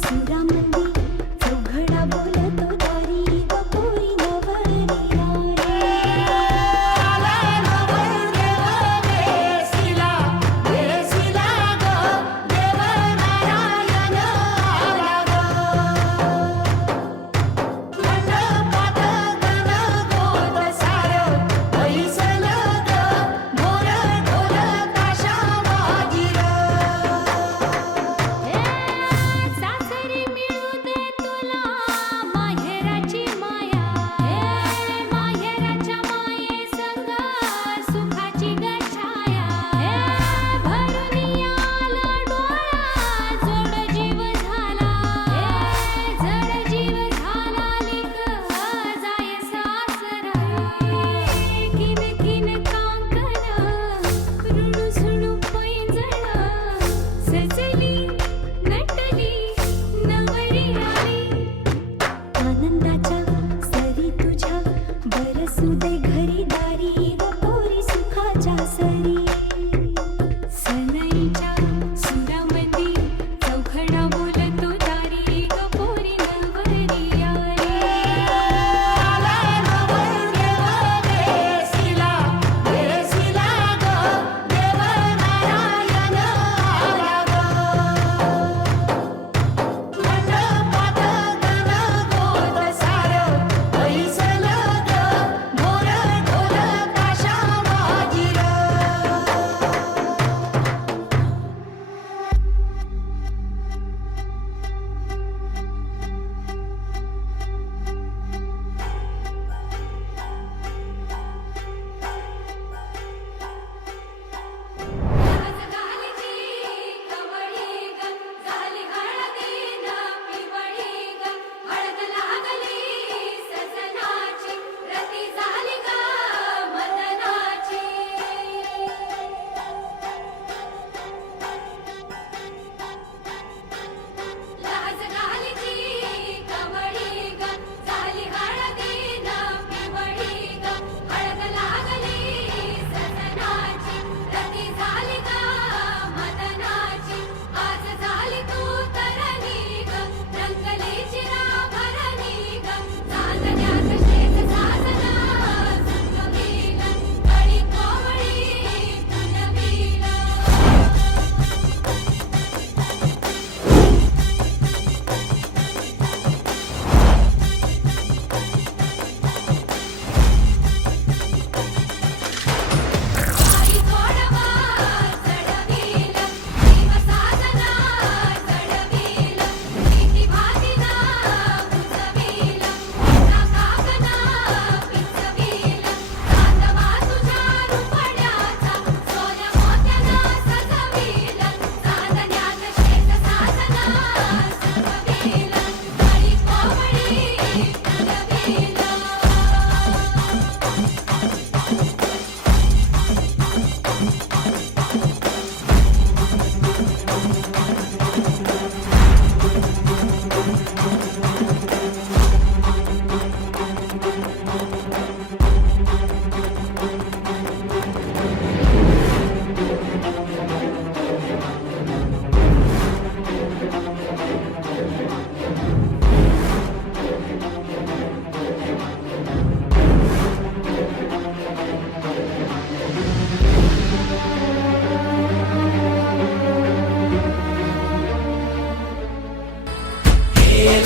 सुरामंदी चौघडा बोल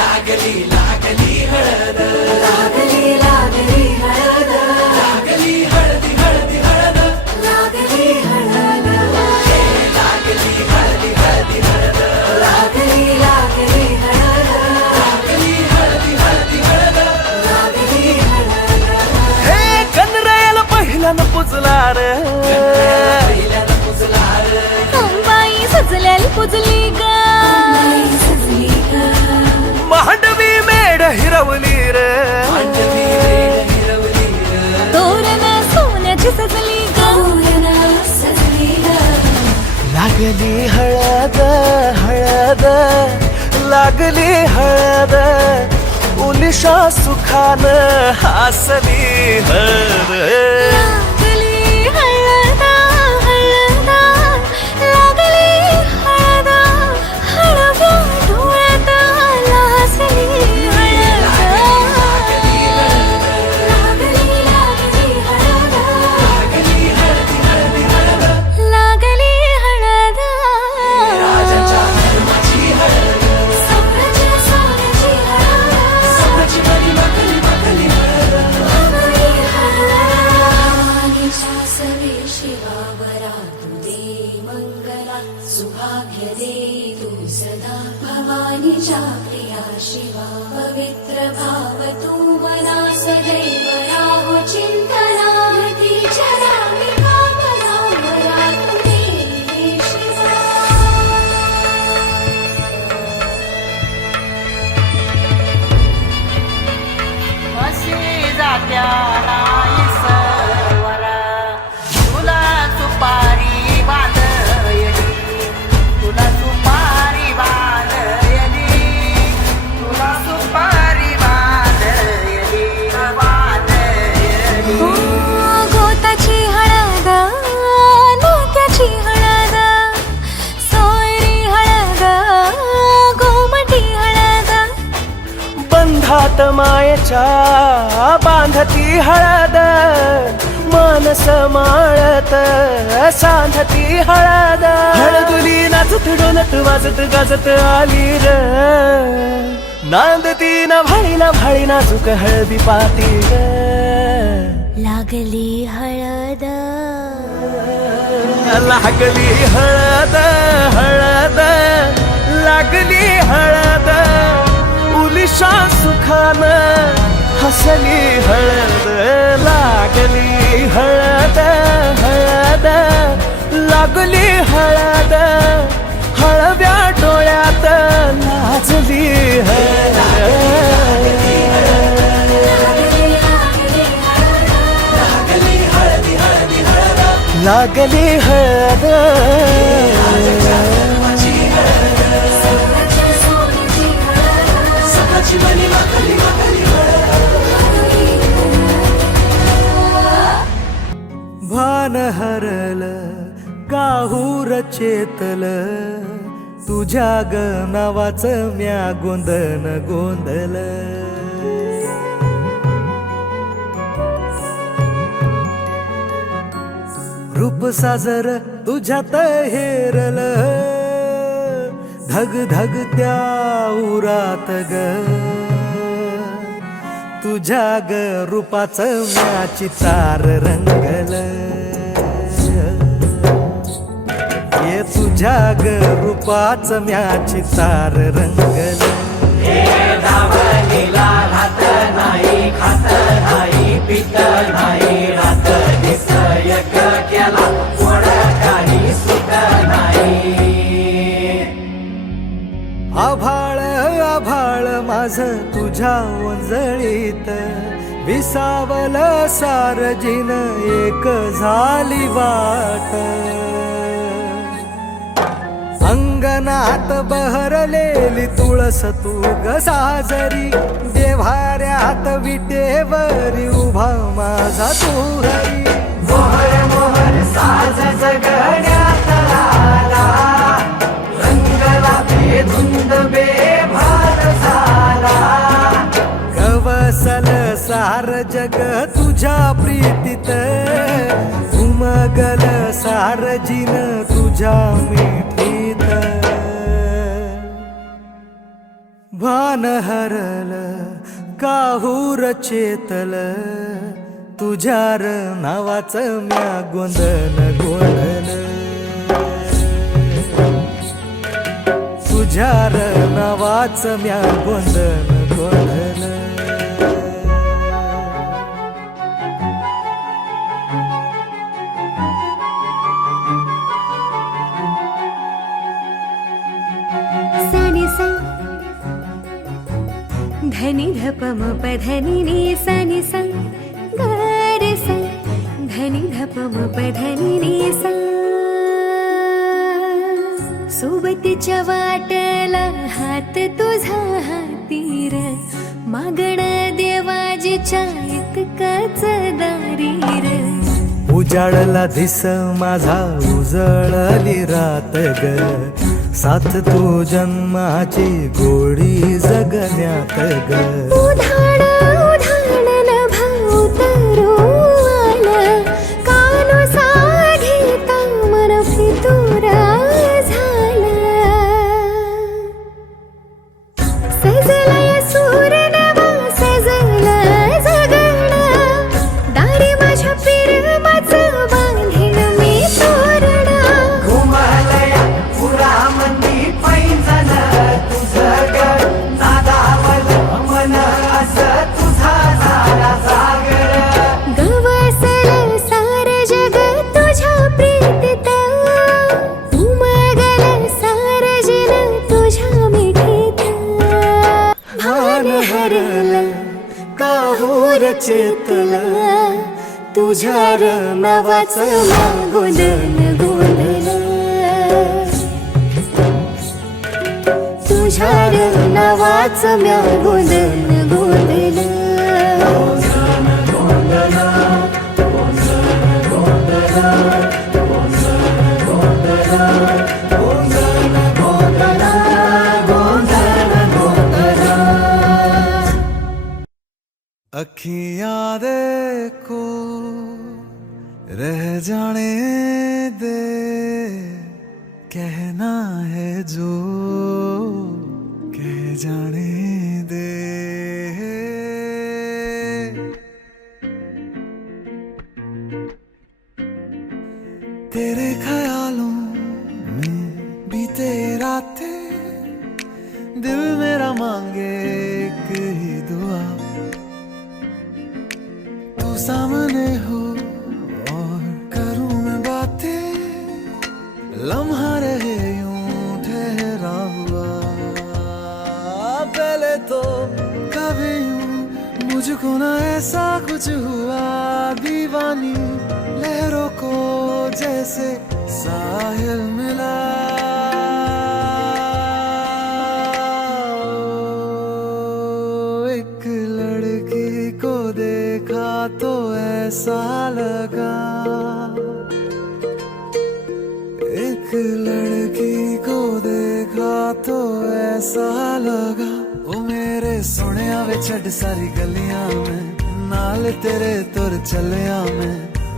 लागली लागली हळद लागली लागली हळद लागली हळदी हळदी हळद लागली हळद लागली हळदी हळदी हळद लागली लागली हळद लागली हळदी हळदी हळद लागली हळद हे गणरायाला पहिल्यानं पुजला रे पहिल्यानं पुजला रे अंबाई सजल्याला पुजली ग बाई सजली ग मांडवी मेढ हिरवली रे मांडवी रेड हिरवली रे तोरण सोन्याची सजली ग तोरण सजली ग लागली हळद हळद लागली हळद उलिशा सुखान हसली हळद लागली हळद हळद लागली हळद हळव्या डोळ्यात लाजली हळद लागली लागली हळद लागली हळदी हळदी हळद लागली हळद राजाच्या धर्माची हळद सोन्याची सोन्याची हळद सोन्याची मणी माखली माखली हळद लागली हळद सवे शिवावरा तू दे मंगला सुभाग्य दे तू सदा भवानीच्या प्रिया शिवा पवित्र भाव तू मना सदैव राहो चिंतना तिच्या नामी कामना मला तू दे शिवा म्हशी जात्या नाही सवर तुला सुपारी बांधयली तुला सुपारी बांधयली तुला सुपारी बांधयली बांधयली गोताची हळद नाक्याची हळद सोयरी हळद गोमटी हळद बंधात मायेच्या बांधती हळद मानस माळत सांधती हळद हळदुली नाचत डोलत वाजत गाजत आली र नांदती ना भाळी नाजूक हळदी पाती ग लागली हळद लागली हळद हळद लागली हळद उलिशा सुखान हसली हळद लागली हळद हळद लागली हळद हळव्या डोळ्यात लाजली हळद लागली हळदी हळदी हळद लागली हळद धर्माची हळद सोन्याची सोन्याची हळद सोन्याची मणी माखली माखली हळद भान हरल काहूर चेतल तुझ्या ग नावाचं म्या गोंधन गोंधल रूप साजर तुझ्यात हेरल धग धग त्या उरात ग तुझ्या ग रूपाचं म्याची तार रंगल ये तुझ्या ग रूपाचं म्याची तार रंगल धावणीला राहत नाही खात नाही पित नाही रात निसयक केला कोण काही सुट नाही आभाळ आभाळ माझ तुझ्या वंजळीत विसावल सारजीन एक झाली वाट अंगणात बहरलेली तुळस तू ग साजरी देव्हाऱ्यात विटेवरी उभा माझा तू हरी मोहर मोहर साज जगण्यात आला रंगला धुंद बेभान झाला गवसल सार जग तुझ्या प्रीतीत उमगल सारजीन तुझ्या मिठीत भान हरल काहूर चेतल तुझ्यार नावाचं म्या गोंधन गोंधन तुझ्यार नावाचं म्या गोंधन गोंधन सनि सा धनि धप म प धनि नि सनि सा ग रे सा धनि धप म प धनि नि सा सोबतीच्या वाटला हात तुझा हातीर मागण देवाजीच्या इतकाच दारीर उजाडला दिस माझा उजळली रात ग साथ तू जन्माची गोडी जगण्यात ग उधाण उधाण भाऊ तरू आला कानो साधीता मन फितुरा झाला सजलाय सूर नवा सजला जगण दारी माझ्या प्रेमाचं बांधीन मी तोरण घुमलया पुरामंदी पैंजण तुझं ग नादावल मन असं तुझा झाला सागर गवसल सार जग तुझ्या प्रीतीत उमगल सार जन तुझ्या मिठीत भान हरल काहूर चेतल तुझ्यार नावाचं गोंधन गोंधन तुझ्यार नावाचं म्या गोंधन गोंधन अखियां देखो रह जाने दे कहना है जो कह जाने दे तेरे ख्यालों में बीते रातें दिल मेरा मांगे एक ही दुआ तू सामने हो और करूं मैं बातें लम्हा रहे यूं ठहरा हुआ पहले तो कभी यूं मुझको ना ऐसा कुछ हुआ दीवानी लहरों को जैसे साहिल मिला एक लड़की को देखा तो ऐसा लगा एक लड़की को देखा तो ऐसा लगा ओ मेरे सोनिया वे छड़ सारी गलियां में नाल तेरे तुर चलिया मैं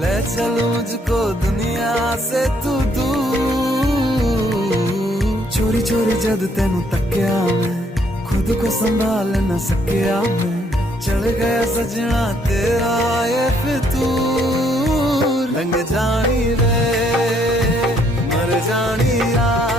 ले चलूं मुझको दुनिया से तू दूर चोरी चोरी जद तेनू तक्या मैं खुद को संभाल न सकिया मैं चढ़ गया सजना तेरा ये फितूर रंग जानी रे मर जानी यार